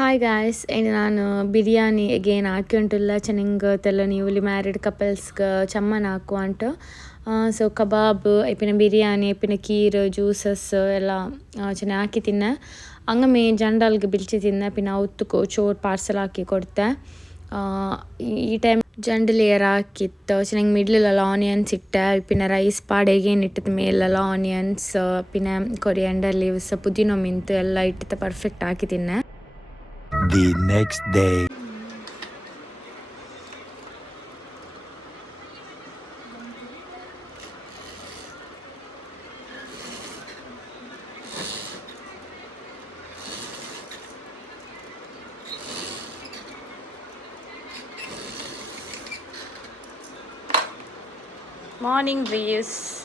Hi guys ಇನ್ನು ನಾನು biryani again ಹಾಕಿ ಉಂಟುಲ್ಲ ಚೆನ್ನಾಗಿ ತೆಲ್ಲ ನೀವುಲಿ ಮ್ಯಾರಿಡ್ ಕಪಲ್ಸ್ಗೆ ಚಮ್ಮನ ಹಾಕುವಂಟು ಸೊ ಕಬಾಬ್ ಎಪ್ಪಿನ ಬಿರಿಯಾನಿ ಎಪ್ಪಿನ ಕೀರ್ ಜ್ಯೂಸಸ್ ಎಲ್ಲ ಚೆನ್ನಾಗಿ ಹಾಕಿ ತಿನ್ನೆ ಹಂಗೆ ಜಂಡಲ್ಗೆ ಬಿಲ್ಚಿ ತಿನ್ನೆ ಪಿನ್ನ ಅವತ್ತಕ್ಕೂ ಚೋರ್ ಪಾರ್ಸಲ್ ಹಾಕಿ ಕೊಡ್ತೆ ಈ ಟೈಮ್ ಜಂಡು ಲೇಯರ್ ಹಾಕಿತ್ತು ಚೆನ್ನಾಗಿ ಮಿಡ್ಲೆಲ್ಲ ಆನಿಯನ್ಸ್ ಇಟ್ಟೆ ಪಿನ್ನ ರೈಸ್ ಪಾಡೆಗೇನು ಇಟ್ಟದ ಮೇಲೆಲ್ಲ ಆನಿಯನ್ಸ್ ಪಿನ್ನ ಕೊರಿಯಂಡರ್ ಲೀವ್ಸ್ ಪುದೀನ ಮಿಂತು ಎಲ್ಲ ಇಟ್ಟಿತ್ತು ಪರ್ಫೆಕ್ಟ್ ಹಾಕಿ ತಿನ್ನೆ. The next day. Morning breeze.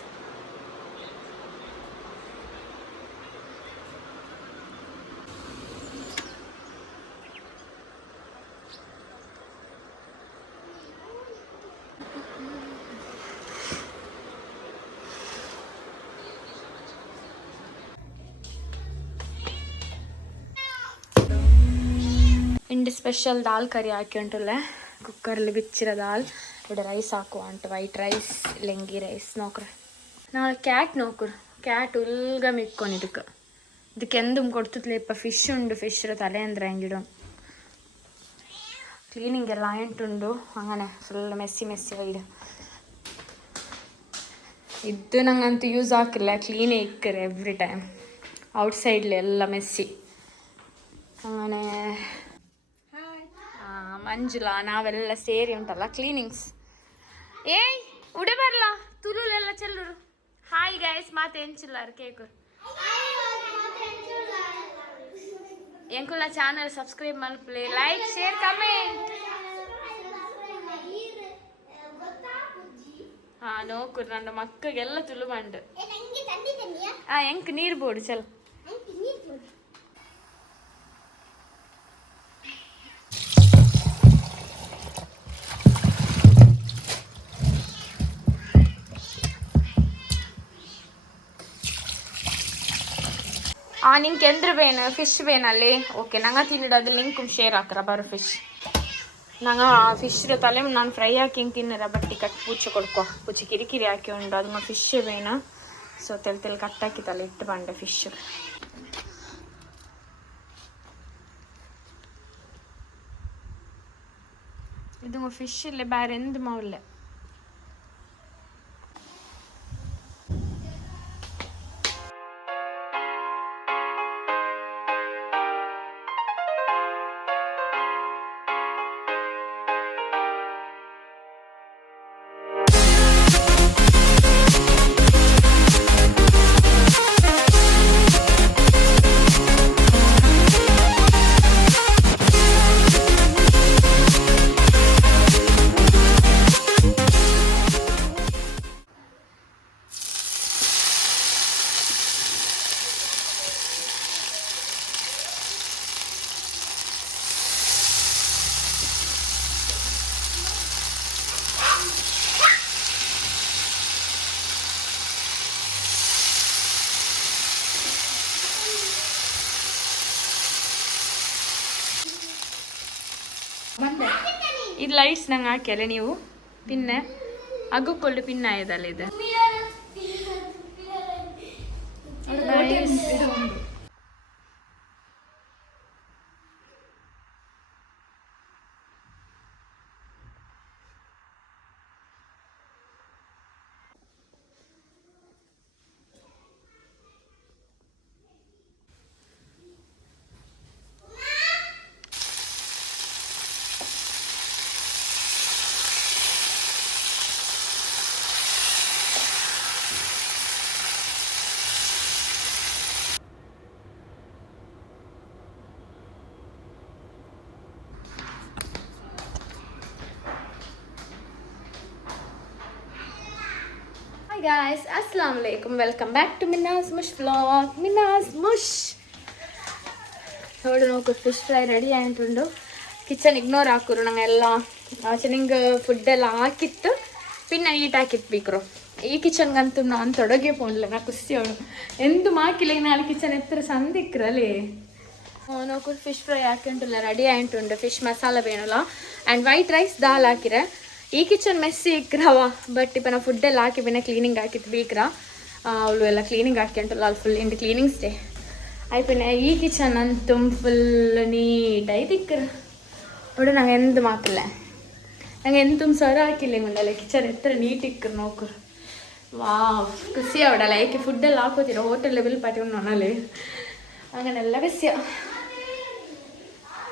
ಇಂಡಿ ಸ್ಪೆಷಲ್ ದಾಲ್ ಕರಿ ಹಾಕಿ ಉಂಟುಲ್ಲೆ ಕುಕ್ಕರ್ಲಿ ಬಿಚ್ಚಿರೋ ದಾಲ್ ഇവിടെ ರೈಸ್ ಹಾಕುವ ಅಂಟು ವೈಟ್ ರೈಸ್ ಲೆಂಗಿ ರೈಸ್ ನೋಕ್ರೆ ನಾಳೆ ಕ್ಯಾಟ್ ನೋಕರು ಕ್ಯಾಟ್ ಉಲ್ಗ ಮಿಕ್ಕೊಂಡು ಇದಕ್ಕೆ ಎಂದು ಕೊಡ್ತದ್ಲೇಪ ಫಿಶ್ ಉಂಡು ಫಿಶ್ ತಲೆ ಅಂದ್ರೆ ಹೆಂಗಿಡು ಕ್ಲೀನಿಂಗ್ ಎಲ್ಲ ಎಂಟುಂಡು ಹಂಗನೆ ಫುಲ್ ಮೆಸ್ಸಿ ಒಯ್ದು ಇದು ನಂಗಂತೂ ಯೂಸ್ ಹಾಕಿಲ್ಲ ಕ್ಲೀನೇ ಇಕ್ಕರೆ ಎವ್ರಿ ಟೈಮ್ ಔಟ್ಸೈಡ್ಲಿ ಎಲ್ಲ ಮೆಸ್ಸಿ ಹಂಗನೆ ಮಂಜುಳಾ ನಾವೆಲ್ಲ ಸೇರಿ ಉಂಟಲ್ಲ ಕ್ಲೀನಿಂಗ್ಸ್ ಏಯ್ ಉಡೆ ಬರ್ಲಾ ತುಳುಲೆಲ್ಲ ಚೆಲ್ಲರು ಹಾಯ್ ಗೈಸ್ ಮಾತೆ ಎಂಚಿಲ್ಲಾರು ಕೇಕು ಎಂಕುಲ್ಲ ಚಾನಲ್ ಸಬ್ಸ್ಕ್ರೈಬ್ ಮಲ್ಪಲೆ ಲೈಕ್ ಶೇರ್ ಕಮೆಂಟ್ ನೋಕುರು ನನ್ನ ಮಕ್ಕಗೆಲ್ಲ ತುಳು ಬಂಡು ಎಂಕ್ ನೀರು ಬೋಡು ಚಲ್ ನಿಂಗೆ ಎಂದ್ರೆ ಬೇನು ಫಿಶ್ ಬೇನಲ್ಲಿ ಓಕೆ ನಂಗೆ ತಿನ್ನಿಡೋದು ಲಿಂಕ್ ಶೇರ್ ಹಾಕ್ರ ಬರೋ ಫಿಶ್ ನಂಗೆ ಫಿಶ್ ತಲೆ ನಾನು ಫ್ರೈ ಹಾಕಿ ಹಿಂಗೆ ತಿನ್ನರ ಬಟ್ಟಿ ಕಟ್ ಪೂಚೆ ಕೊಡ್ಕೊ ಪೂಚೆ ಕಿರಿಕಿರಿ ಹಾಕಿ ಉಂಡು ಅದು ಫಿಶ್ ಬೇನ ಸೊ ತೆಲ್ ಕಟ್ ಹಾಕಿ ತಲೆ ಇಟ್ಟು ಬಂಡೆ ಫಿಶ್ ಇದು ಫಿಶ್ ಇಲ್ಲೇ ಬೇರೆ ಎಂದು ಮೌಲ್ಯ ಇದು ಲೈಟ್ಸ್ ನಂಗೆ ಹಾಕ್ಯಲ್ಲ ನೀವು ಪಿನ್ನೆ ಅಗ್ಗಕ್ಕೊಳ್ಳು ಪಿನ್ ಆಯದಲ್ಲ ಇದು guys, assalamu alaikum, welcome back to Minna's Mush vlog. Minna's Mush ನೋಡು ನೋಕು ಫಿಶ್ ಫ್ರೈ ರೆಡಿ ಆಯ್ತುಂಡು ಕಿಚನ್ ಇಗ್ನೋರ್ ಹಾಕುರು ನಂಗೆಲ್ಲ ಚೆನ್ನಾಗಿ ಫುಡ್ ಎಲ್ಲ ಹಾಕಿತ್ತು ಪಿನ್ನ ನೀಟ್ ಹಾಕಿಟ್ಬೇಕ್ರು ಈ ಕಿಚನ್ಗಂತೂ ನಾನು ತೊಡಗೆ ಪೋನ್ಲ ನಾ ಖುಷಿ ಅವಳು ಎಂದು ಮಾಕಿಲ್ಲ ನಾಳೆ ಕಿಚನ್ ಎತ್ತರ ಸಂದಿಕ್ರಲ್ಲಿ నాకు ಫಿಶ್ ಫ್ರೈ ಹಾಕೊಂಡುಲ್ಲ ರೆಡಿ ಆಯ್ತುಂಡು ಫಿಶ್ ಮಸಾಲ ಬೇಣಲ್ಲ ಆ್ಯಂಡ್ ವೈಟ್ ರೈಸ್ ದಾಲ್ ಹಾಕಿರೆ ಈ ಕಿಚನ್ ಮೆಸ್ಸಿ ಇಕ್ರವ ಬಟ್ ಇಪ್ಪ ನಾ ಫುಡ್ ಎಲ್ಲ ಹಾಕಿ ಬಿನ್ನ ಕ್ಲೀನಿಂಗ್ ಹಾಕಿತ್ತು ಬೀಕ್ರ ಅವಳು ಎಲ್ಲ ಕ್ಲೀನಿಂಗ್ ಹಾಕ್ಯಂಟಲ್ಲ ಅಲ್ಲಿ ಫುಲ್ ಇಂದು ಕ್ಲೀನಿಂಗ್ಸ್ ಡೇ ಆಯ್ಪಿನ ಈ ಕಿಚನ್ ಅಂತೂ ಫುಲ್ ನೀಟ್ ಆಯ್ತು ಇಕ್ಕರ ನೋಡು ನಂಗೆ ಎಂತ ಮಾಕಲ್ಲ ನಂಗೆ ಎಂತ ಸರ ಹಾಕಿಲ್ಲ ಮುಂದಲ್ಲ ಕಿಚನ್ ಎತ್ತರ ನೀಟ್ ಇಕ್ಕರು ನೋಕರು ವಾ ಖುಷಿ ಅವಡಲ್ಲ ಏಕೆ ಫುಡ್ಡೆಲ್ಲ ಹಾಕೋತೀರ ಹೋಟೆಲ್ ಲೆವೆಲ್ ಪಾಟಿ ನೋಡಲಿ അങ്ങനെല്ല വിസ്യ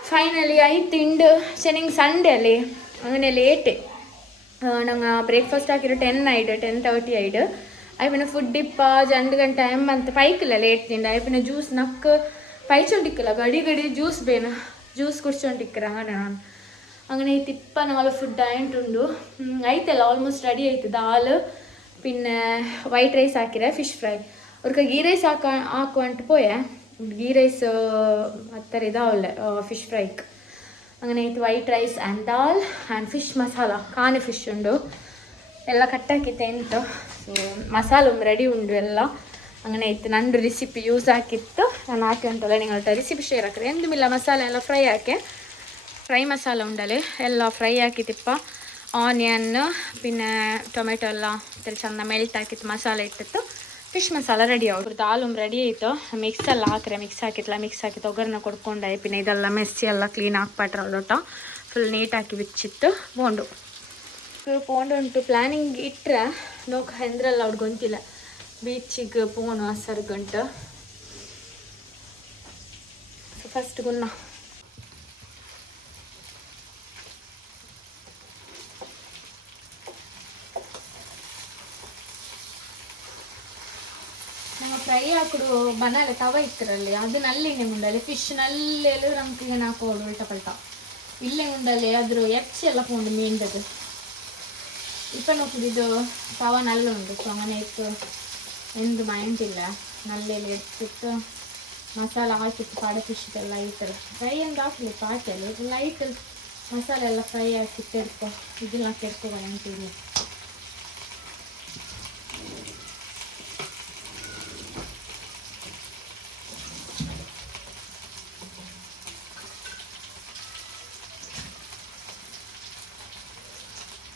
ഫൈനലി തിണ്ട് ചെന്നിങ് സൺഡേ അല്ലേ അങ്ങനെ ലേറ്റ് ഞങ്ങൾ ബ്രേക്ക്ഫാസ്റ്റ് ആക്കിയിട്ട് 10:30 ആയിട്ട് അയി പിന്നെ ഫുഡ് ഇപ്പം 2 ಗಂಟೆ ಟೈಮ್ ಅಂತ ಪೈಕಿಲ್ಲ ಲೇಟ್ ತಿಂಡು ಅయి പിന്നെ ಜ್ಯೂಸ್ ನಕ್ಕು ಪೈಚೊಂಡಿಕ್ಕಲ್ಲ ಗಡಿ ಜ್ಯೂಸ್ ಬೇನ ಜ್ಯೂಸ್ ಕುಡ್ಸೊಂಡಿಕ್ಕರ അങ്ങനെ ഇപ്പം ഞങ്ങൾ ഫുഡ് ആയിട്ടുണ്ടു ആയിത്തല്ല ഓൾമോസ്റ്റ് റെഡി ആയിട്ട് ദാൽ പിന്നെ വൈറ്റ് റൈസ് ಹಾಕಿರೆ ಫಿಶ್ ಫ್ರೈ ಅವ್ರಿಗೆ ಗೀ ರೈಸ್ ಹಾಕುವಂಟು പോയേ ಗೀ ರೈಸ್ ಹತ್ತರ ಇದಾವಲ್ಲ ಫಿಶ್ ಫ್ರೈಕ್ അങ്ങനെ ಇದು white rice and dal and fish masala ಕಾನೆ ಫಿಶ್ ಉಂಡು ಎಲ್ಲ ಕಟ್ಟಾಕಿತ್ತೆ ಎಂತ ಸೊ ಮಸಾಲ ರೆಡಿ ಉಂಡು ಎಲ್ಲ അങ്ങനെ ಇತ್ತು ನಂದು ರೆಸಿಪಿ ಯೂಸ್ ಹಾಕಿತ್ತು ನಾನು ಹಾಕಿ ಉಂಟಲ್ಲ ನಿങ്ങളുടെ ರೆಸಿಪಿ ಶೇರ್ ಹಾಕಿದೆ ಎಂದುಮಿಲ್ಲ ಮಸಾಲ ಎಲ್ಲ ಫ್ರೈ ಹಾಕಿ ಫ್ರೈ ಮಸಾಲ ಉಂಡಲೆ ಎಲ್ಲ ಫ್ರೈ ಹಾಕಿತ್ತಿಪ್ಪ ಆನಿಯನ್ പിന്നെ ಟೊಮೆಟೊ ಎಲ್ಲ ಚೆಂದ ಮೆಲ್ಟ್ ಹಾಕಿತ್ತು ಮಸಾಲೆ ಇಟ್ಟಿತ್ತು ಫಿಶ್ ಮಸಾಲ ರೆಡಿ ಆಗೋದು ದಾಲ್ ರೆಡಿ ಆಯಿತು ಮಿಕ್ಸೆಲ್ಲ ಹಾಕ್ರೆ ಮಿಕ್ಸ್ ಹಾಕಿತ್ತು ಒಗ್ಗರಣೆ ಕೊಡ್ಕೊಂಡೆ പിന്നെ ಇದೆಲ್ಲ ಮೆಸ್ಸಿ ಎಲ್ಲ ಕ್ಲೀನ್ ಹಾಕ್ಬಿಟ್ರೆ ಲೋಟ ಫುಲ್ ನೀಟ್ ಹಾಕಿ ಬಿಚ್ಚಿತ್ತು ಬೋಂಡು ಉಂಟು ಪ್ಲ್ಯಾನಿಂಗ್ ಇಟ್ಟರೆ ನೋಕ ಎಂದ್ರಲ್ಲ ಅವ್ರಿಗೆ ಗೊತ್ತಿಲ್ಲ ಬೀಚಿಗೆ ಪೋನು ಸರ್ಗುಂಟು ಸೊ ಫಸ್ಟ್ ಗುನ್ನ ನಮ್ಮ ಫ್ರೈ ಹಾಕಿಡು ಬನಾಲೆ ತವ ಇತ್ತರಲ್ಲಿ ಅದು ನಲ್ಲಿಗೆ ಮುಂಡಲ್ಲಿ ಫಿಶ್ ನಲ್ಲೆಲ್ಲ ನಮ್ಗೆ ಹಾಕೋಡು ಉಲ್ಟ ಪಲ್ಟ ಇಲ್ಲೇ ಮುಂಡಲ್ಲಿ ಅದ್ರ ಎಚ್ಚಿ ಎಲ್ಲ ಪೋಂಡು ಮೀನ್ದದು ಇಪ್ಪ ನೋಡಿದ್ದು ತವ ನಲ್ಲ ಉಂಟು ಸೊ ಮನೆ ಇತ್ತು ಎಂದು ಮೈಂಟಿಲ್ಲ ನಲ್ಲೆಲ್ಲ ಎತ್ತಿತ್ತು ಮಸಾಲ ಹಾಕಿತ್ತು ಪಾಡ ಫಿಶ್ದೆಲ್ಲ ಐತಲ್ಲ ಫ್ರೈ ಅಂತ ಹಾಕಲಿ ಪಾಟಲ್ಲಿ ಲೈಟ್ ಮಸಾಲ ಎಲ್ಲ ಫ್ರೈ ಹಾಕಿ ತೆರ್ಕೊ ಇದೆಲ್ಲ ತೆರ್ಕೊ ಅಂತೀನಿ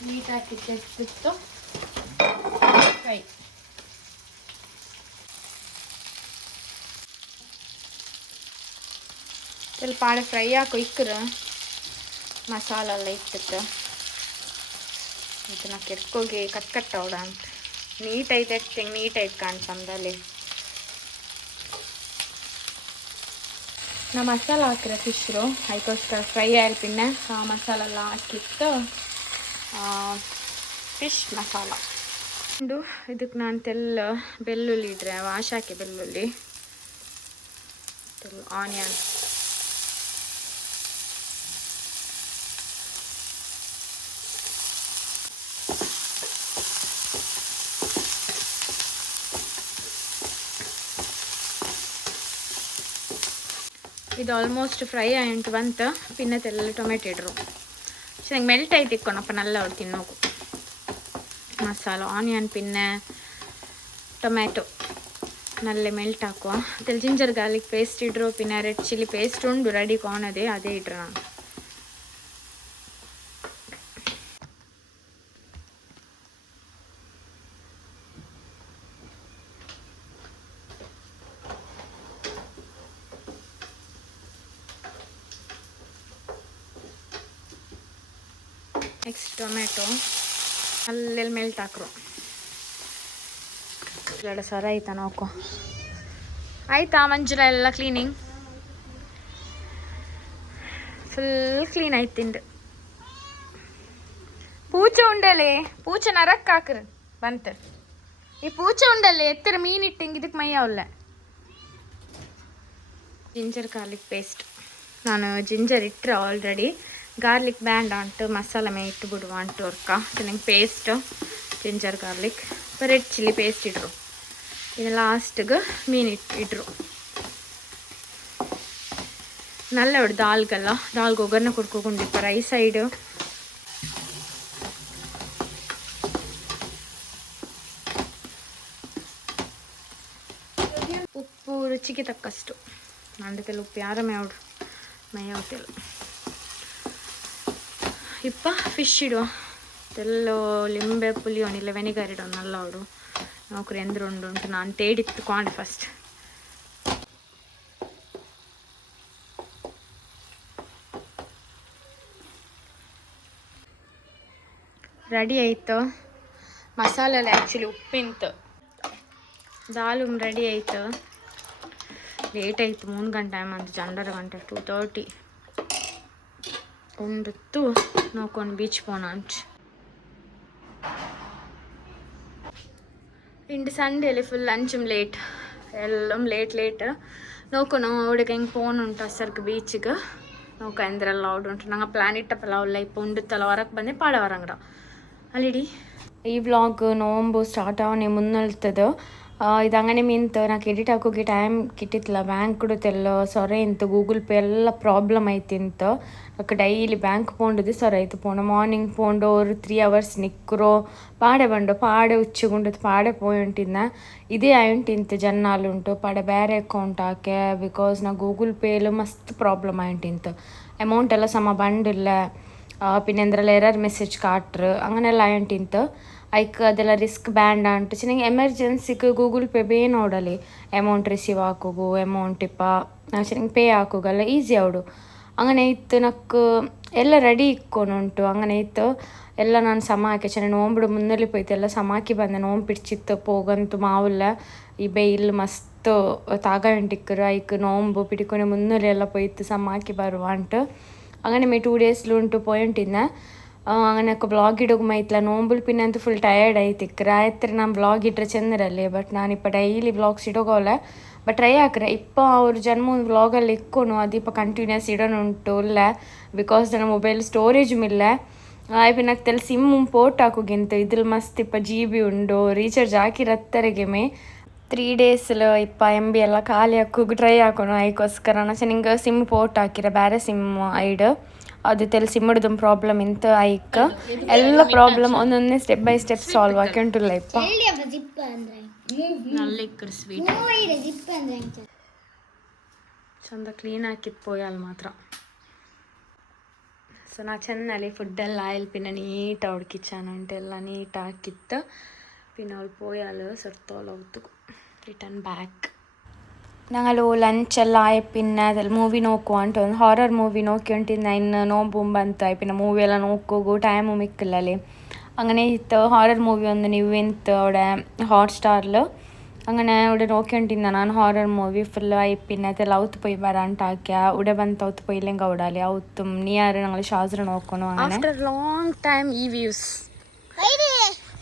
ನೀಟ್ ಹಾಕಿ ತೆಗೆದಿತ್ತು ಫ್ರೈ ಸ್ವಲ್ಪ ಆಡೆ ಫ್ರೈ ಹಾಕೋ ಇಕ್ಕರು ಮಸಾಲ ಎಲ್ಲ ಇಟ್ಟಿತ್ತು ಇದನ್ನ ಕೆರ್ಕೋಗಿ ಕಟ್ ಅವಡ ಅಂತ ನೀಟ್ ಐತೆ ಎಕ್ಟಿಂಗ್ ನೀಟ್ ಐತೆ ಕಾಣ್ತಂದಲ್ಲಿ ನಾ ಮಸಾಲ ಹಾಕಿದ್ರೆ ಫಿಶ್ರು ಅದಕ್ಕೋಸ್ಕರ ಫ್ರೈ ಆಯ್ತು പിന്നെ ಆ ಮಸಾಲ ಎಲ್ಲ ಹಾಕಿತ್ತು ಫಿಶ್ ಮಸಾಲ ಉಂಡು ಇದಕ್ಕೆ ನಾನು ತೆಲ್ಲ ಬೆಳ್ಳುಳ್ಳಿ ಇಡ್ರೆ ವಾಶ್ ಹಾಕಿ ಬೆಳ್ಳುಳ್ಳಿ ಆನಿಯನ್ ಇದು ಆಲ್ಮೋಸ್ಟ್ ಫ್ರೈ ಆಯ್ತು ಬಂತು പിന്നെ ತೆಲ್ಲ ಟೊಮೆಟೊ ಇಡ್ರು ಚೆನ್ನಾಗಿ ಮೆಲ್ಟ್ ಆಯ್ತು ಇಕ್ಕೊಣಪ್ಪ ನಲ್ಲ ಅವ್ರು ತಿನ್ನೋಕು ಮಸಾಲ ಆನಿಯನ್ പിന്നെ ಟೊಮ್ಯಾಟೊ ನಲ್ಲೇ ಮೆಲ್ಟ್ ಹಾಕುವ ತೆಲ್ ಜಿಂಜರ್ ಗಾರ್ಲಿಕ್ ಪೇಸ್ಟ್ ಇಡ್ರು പിന്നെ ರೆಡ್ ಚಿಲ್ಲಿ ಪೇಸ್ಟ್ ಉಂಡು ರೆಡಿ ಕಾಣದೆ ಅದೇ ಇಡ್ರು ನಾನು ನೆಕ್ಸ್ಟ್ ಟೊಮೆಟೊ ಅಲ್ಲೆಲ್ಲಿ ಮೆಲ್ಟ್ ಹಾಕ್ರು ಎರಡು ಸರ ಆಯ್ತಾ ನೋಕೋ ಆಯ್ತಾ ಮಂಜುಳ ಎಲ್ಲ ಕ್ಲೀನಿಂಗ್ ಫುಲ್ ಕ್ಲೀನ್ ಆಯ್ತಿಂಡು ಪೂಚೆ ಉಂಡಲೆ ಪೂಚೆ ನರಕ್ಕೆ ಹಾಕ್ರು ಬಂತು ಈ ಪೂಚೆ ಉಂಡಲೆ ಎತ್ತರ ಮೀನಿಟ್ಟಿಂಗ್ ಇದಕ್ಕೆ ಮೈಯವಲ್ಲ ಜಿಂಜರ್ ಗಾರ್ಲಿಕ್ ಪೇಸ್ಟ್ ನಾನು ಜಿಂಜರ್ ಇಟ್ಟರೆ ಆಲ್ರೆಡಿ ಗಾರ್ಲಿಕ್ ಬ್ಯಾಂಡ್ ಅಂಟು ಮಸಾಲ ಮೇ ಇಟ್ಟು ಬಿಡುವ ಅಂಟು ವರ್ಕ ಚೆನ್ನಾಗಿ paste ginger garlic red chilli paste ಇಡ್ರು ಇನ್ನು ಲಾಸ್ಟಿಗೆ ಮೀನು ಇಡ್ರು ನಲ್ಲ ಹೊಡು ದಾಲ್ಗಲ್ಲ ದಾಲ್ಗೆ ಒಗ್ಗರಣೆ ಕೊಡ್ಕೊಂಡಿಪ್ಪ ರೈಸ್ ಸೈಡು ಉಪ್ಪು ರುಚಿಗೆ ತಕ್ಕಷ್ಟು అందుకెళ్ళి ప్యార మేవుడు మేయవుತೆಲ್ಲ ಇಪ್ಪ ಫಿಶ್ ಇಡುವ ತೆಲ್ಲೋ ಲಿಂಬೆ ಪುಲಿಯೋನಿಲ್ಲ ವೆನಿಗರ್ ಇಡೋ ನಲ್ಲೋಡು ನೋಕ್ರು ಎಂದ್ರುಂಡು ಉಂಟು ನಾನು ತೇಡಿತ್ತು ಕೊಂಡೆ ಫಸ್ಟ್ ರೆಡಿ ಆಯಿತು ಮಸಾಲೆ ಆ್ಯಕ್ಚುಲಿ ಉಪ್ಪಿಂತು ದಾಲು ರೆಡಿ ಆಯಿತು ಲೇಟ್ ಆಯಿತು 3 ಗಂಟೆ ಟೈಮ್ ಅಂತ 2:30 ಗಂಟೆ 2:30 ಉಂಡಿತ್ತು ನೋಡ್ಕೊಂಡು ಬೀಚ್ ಪೋನ ಅಂಚ್ ಇಂಡು ಸಂಡೇಲಿ ಫುಲ್ ಲಂಚ್ ಲೇಟ್ ಎಲ್ಲ ಲೇಟ್ ನೋಡ್ಕೊಂಡು ಹುಡುಗ ಹೆಂಗೆ ಫೋನ್ ಉಂಟು ಅಸರ್ಗೆ ಬೀಚಿಗೆ ನೋಕ ಎಂದ್ರೆಲ್ಲ ಔಡ್ ಉಂಟು ನಂಗೆ ಪ್ಲ್ಯಾನ್ ಇಟ್ಟಪ್ಪಲ್ಲ ಅವಲ್ಲ ಇಪ್ಪ ಉಂಡುತ್ತಲ್ಲ ಹೊರಗೆ ಬಂದೆ ಪಾಡ ಹೊರಂಗ್ರ ಅಲ್ಲಿಡಿ ಈ ವ್ಲಾಗ್ ನೋಂಬು ಸ್ಟಾರ್ಟ್ ಅವನೇ ಮುನ್ನಲ್ತದ ಇದು ಅಂಗನೆ ಮಿಂತು నాకు ಎಡಿಟ್ ಹಾಕೋಗಿ ಟೈಮ್ ಕಿಟ್ಟಿತ್ತಲ್ಲ ಬ್ಯಾಂಕ್ ಕೊಡುತ್ತೆಲ್ಲ ಸೊರೆ ಇಂತು ಗೂಗಲ್ ಪೇ ಎಲ್ಲ ಪ್ರಾಬ್ಲಮ್ ಐತಿಂತು నాకు ಡೈಲಿ ಬ್ಯಾಂಕ್ ಪೋಂಡುದು ಸೊರೆ ಆಯ್ತು ಪೋಣ ಮಾರ್ನಿಂಗ್ ಪೋಂಡು ஒரு 3 hours ನಿಕ್ಕರೋ ಪಾಡೆ ಬಂಡು ಪಾಡೆ ಉಚ್ಚಿಗುಂಡದು ಪಾಡೆ ಪೋಯಿ ಉಂಟಿದ್ನ ಇದೇ ಆಯುಂಟಿಂತು ಜನ್ನಾಲು ಉಂಟು ಪಾಡೆ ಬೇರೆ ಅಕೌಂಟ್ ಹಾಕೆ ಬಿಕಾಸ್ ನಾ ಗೂಗಲ್ ಪೇಲು ಮಸ್ತ್ ಪ್ರಾಬ್ಲಮ್ ಆಯುಂಟಿಂತು ಅಮೌಂಟ್ ಎಲ್ಲ ಸಮ ಬಂಡಿಲ್ಲ പിന്നെ എന്തെല്ലാം എറർ മെസ്സേജ് കാട്ടറ് അങ്ങനെയെല്ലാം ആയിട്ടിಂತು ಐಕ್ ಅದೆಲ್ಲ ರಿಸ್ಕ್ ಬ್ಯಾಂಡ್ ಅಂಟು ಚೆನ್ನಾಗಿ ಎಮರ್ಜೆನ್ಸಿಗೆ ಗೂಗಲ್ ಪೇ ಬೇ ನೋಡಲಿ ಅಮೌಂಟ್ ರಿಸೀವ್ ಹಾಕೋಗು ಅಮೌಂಟ್ ಇಪ್ಪ ಚೆನ್ನಾಗಿ ಪೇ ಹಾಕೋಗಲ್ಲ ಈಸಿ ಅವಡು അങ്ങനെ ಇತ್ತು ನಕ್ಕು ಎಲ್ಲ ರೆಡಿ ಇಕ್ಕೊನುಂಟು അങ്ങനെ ಇತ್ತು ಎಲ್ಲ ನಾನು ಸಮ ಹಾಕಿ ಚೆನ್ನಾಗಿ ನೋಂಬಿಡು ಮುನ್ನಲ್ಲಿ ಪೋಯ್ತು ಎಲ್ಲ ಸಮಾಕಿ ಬಂದೆ ನೋಂಬು ಪಿಡ್ಚಿತ್ತು ಪೋಗಂತು ಮಾವುಲ್ಲ ಈ ಬೇಯಿಲ್ ಮಸ್ತ್ ತಾಗ ಉಂಟಿಕ್ಕರು ಐಕ್ ನೋಂಬು ಪಿಡಿಕೊನೆ ಮುನ್ನಲ್ಲಿ ಎಲ್ಲ ಪೋಯ್ತು ಸಮ ಹಾಕಿ ಬರುವ ಅಂಟು അങ്ങനെ 2 ಡೇಸ್ಲು ಉಂಟು ಪೋಯಿಂಟಿನ അങ്ങനെ ഒക്കെ വ്ളോഗ് ഇടുമ്പോൾ ആയിട്ടില്ല നോമ്പിൽ പിന്നെ അത് ഫുൾ ടയേർഡ് ആയിത്തിക്കറ എത്ര ഞാൻ വ്ളോഗ് ഇട്ടರೆ ചെന്നരല്ലേ ಬಟ್ ನಾನಿಪ್ಪ ಡೈಲಿ ವ್ಲಾಗ್ಸ್ ಇಡೋಗೋಲ್ಲ ಬಟ್ ಟ್ರೈ ಹಾಕ್ರೆ ಇಪ್ಪ ಅವ್ರು ಜನ್ಮ ವ್ಲಾಗಲ್ಲಿ ಇಕ್ಕೊನು ಅದು ಇಪ್ಪ ಕಂಟಿನ್ಯೂಸ್ ಇಡೋನುಂಟು ಇಲ್ಲ ಬಿಕಾಸ್ ನನ್ನ ಮೊಬೈಲ್ ಸ್ಟೋರೇಜ್ ಇಲ್ಲ ಇಪ್ಪ నాకు తెల్ సిమ్ పోర్ట్ ಹಾಕೋಗಿಂತ ಇದ್ರಲ್ಲಿ ಮಸ್ತ್ ಇಪ್ಪ GB ಉಂಡು ರೀಚಾರ್ಜ್ ಹಾಕಿರತ್ತರೆಗೆಮೆ 3 ಡೇಸ್ಲು ಇಪ್ಪ MB ಎಲ್ಲ ಖಾಲಿ ಹಾಕೋಗಿ ಟ್ರೈ ಹಾಕೋನು ಅದಕ್ಕೋಸ್ಕರ ನಾನು ನಿಂಗೆ ಸಿಮ್ ಪೋರ್ಟ್ ಹಾಕಿರ ಬೇರೆ ಸಿಮ್ ಐಡ್ ಅದು ತೆಲ್ ಸಿಮ್ ಹಿಡ್ದು ಪ್ರಾಬ್ಲಮ್ ಇಂತ ಐಕ್ ಎಲ್ಲ ಪ್ರಾಬ್ಲಮ್ ಒಂದೊಂದೇ ಸ್ಟೆಪ್ ಬೈ ಸ್ಟೆಪ್ ಸಾಲ್ವ್ ಹಾಕೊಂಡುಲ್ಲ ಇಪ್ಪ ಚಂದ ಕ್ಲೀನ್ ಹಾಕಿತ್ತು ಪೋಯಲ್ ಮಾತ್ರ ಸೊ ನಾ ಚೆನ್ನಲ್ಲಿ ಫುಡ್ಡೆಲ್ಲ ಆಯಿಲ್ ಪಿನ್ನ ನೀಟ್ ಅವಳು ಕಿಚನ್ ಅಂಟೆಲ್ಲ ನೀಟ್ ಹಾಕಿತ್ತು പിന്നെ അവൾ പോയാൽ സെർത്തോളത്ത് റിട്ടേൺ ബാക്ക് ഞങ്ങൾ ലഞ്ചെല്ലാം ആയി പിന്നെ അതിൽ മൂവി നോക്കുവാണ്ട് ಒಂದು ಹಾರರ್ ಮೂವಿ ನೋಡ್ಕೊಂಟಿದ್ದ ಇನ್ನು ನೋಂಬು ಬಂತು പിന്നെ ಮೂವಿ ಎಲ್ಲ ನೋಡ್ಕೋಗು ಟೈಮು ಮಿಕ್ಕಿಲ್ಲಲ್ಲಿ അങ്ങനെ ಇತ್ತು ಹಾರರ್ ಮೂವಿ ಒಂದು ನೀವು ಎಂತ അവിടെ ഹോട്ട്സ്റ്റാറിൽ അങ്ങനെ ഇവിടെ നോക്കിണ്ടിരുന്ന ನಾನು ಹಾರರ್ ಮೂವಿ ಫುಲ್ ಆയി പിന്നെ ಅದೆಲ್ಲ ಅವತ್ತು പോയി വരാണ്ടാക്കിയ ഇവിടെ ಬಂತು ಅವತ್ತು പോയില്ലെങ്കിൽ അവിടെ ಅವತ್ತು ನಿಯರ್ ഞങ്ങൾ ഷാസ്ര നോക്കണം അങ്ങനെ ആഫ്റ്റർ ലോങ് ടൈം ഈ വ്യൂസ്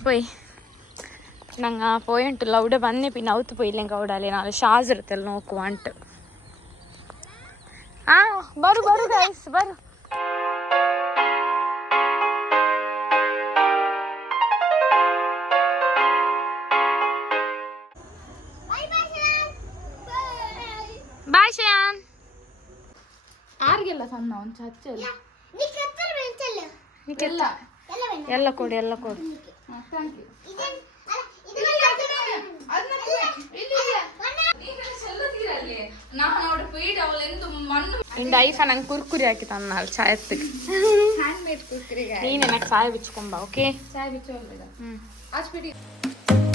പോയി ನಂಗೆ പോയിട്ടുള്ള അവിടെ വന്നേ പിന്നെ അവത്ത് പോയില്ലെങ്കിൽ അവിടെ അല്ലേ നാളെ ഷാസിറത്തിൽ നോക്കുവാണ്ട് ആ ബരു ബരു ഗൈസ് ബരു ಬಾಯ್ ಶ್ಯಾನ್ ಆರ್ಗೆಲ್ಲ ಸಣ್ಣ ಒಂದು ಹಚ್ಚಲ್ಲ ಎಲ್ಲ ಕೊಡಿ ಎಲ್ಲ ಕೊಡಿ ಥ್ಯಾಂಕ್ ಯು ಇಂಡ ಐಫ ನಂಗೆ ಕುರ್ಕುರಿ ಹಾಕಿ ತನ್ನಾಳು ಚಾಯತ್ತಿಗೆ ನೀನೆ ನನಗೆ ಸಾಯ ಬಿಚ್ಕೊಂಬ ಓಕೆ ಸಾಯ ಬಿಚ್ಚೋಲ್ಲ ಹ್ಞೂ ಹಾಸ್ಪಿಟಲ್